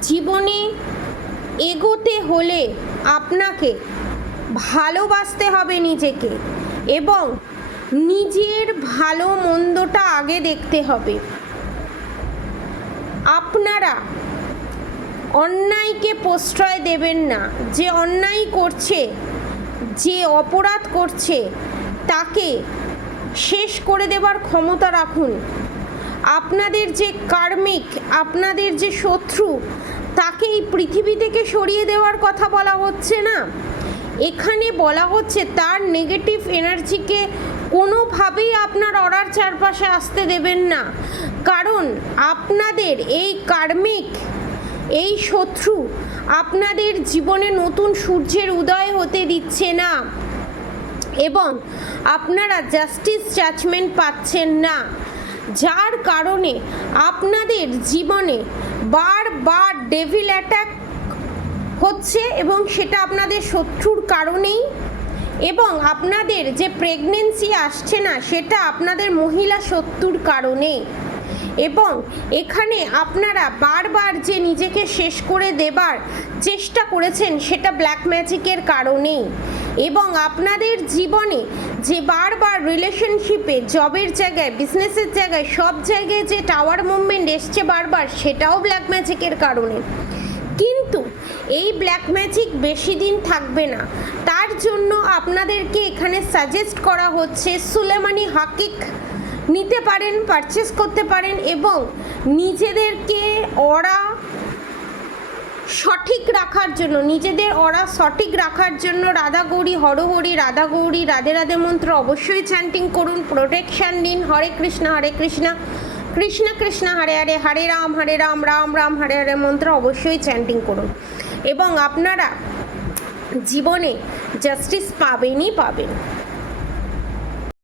জীবনে এগোতে হলে আপনাকে ভালোবাসতে হবে নিজেকে এবং নিজের ভালো মন্দটা আগে দেখতে হবে। আপনারা অন্যায়কে প্রশ্রয় দেবেন না। যে অন্যায় করছে, যে অপরাধ করছে, তাকে শেষ করে দেবার ক্ষমতা রাখুন। আপনাদের যে কার্মিক, আপনাদের যে শত্রু, তাকে এই পৃথিবী থেকে সরিয়ে দেওয়ার কথা বলা হচ্ছে না। এখানে বলা হচ্ছে তার নেগেটিভ এনার্জিকে কোনোভাবেই আপনার অর্ডার চারপাশে আসতে দেবেন না। কারণ আপনাদের এই কার্মিক, এই শত্রু আপনাদের জীবনে নতুন সূর্যের উদয় হতে দিচ্ছে না এবং আপনারা জাস্টিস জাজমেন্ট পাচ্ছেন না। যার কারণে আপনাদের জীবনে বারবার ডেভিল অ্যাটাক হচ্ছে এবং সেটা আপনাদের শত্রুর কারণেই এবং আপনাদের যে প্রেগনেন্সি আসছে না, সেটা আপনাদের মহিলা শত্রুর কারণে এবং এখানে আপনারা বারবার যে নিজেকে শেষ করে দেবার চেষ্টা করেছেন, সেটা ব্ল্যাক ম্যাজিকের কারণেই। এবং আপনাদের জীবনে যে বারবার রিলেশনশিপে জবের জায়গায় বিজনেসের জায়গায়, সব জায়গায় যে টাওয়ার মুভমেন্ট এসছে বারবার, সেটাও ব্ল্যাক ম্যাজিকের কারণে। কিন্তু এই ব্ল্যাক ম্যাজিক বেশি দিন থাকবে না। তার জন্য আপনাদেরকে এখানে সাজেস্ট করা হচ্ছে, সুলেমানি হাকিক নিতে পারেন পারচেস করতে পারেন এবং নিজেদেরকে অরা সঠিক রাখার জন্য, নিজেদের অরা সঠিক রাখার জন্য রাধা গৌরী হরহরি রাধা গৌরী রাধে রাধে মন্ত্র অবশ্যই চ্যান্টিং করুন প্রোটেকশান নিন, হরে কৃষ্ণ হরে কৃষ্ণ কৃষ্ণ কৃষ্ণ, হরে হরে হরে রাম হরে রাম রাম রাম, হরে হরে মন্ত্র অবশ্যই চ্যান্টিং করুন। এবং আপনারা জীবনে জাস্টিস পাবেনই পাবেন।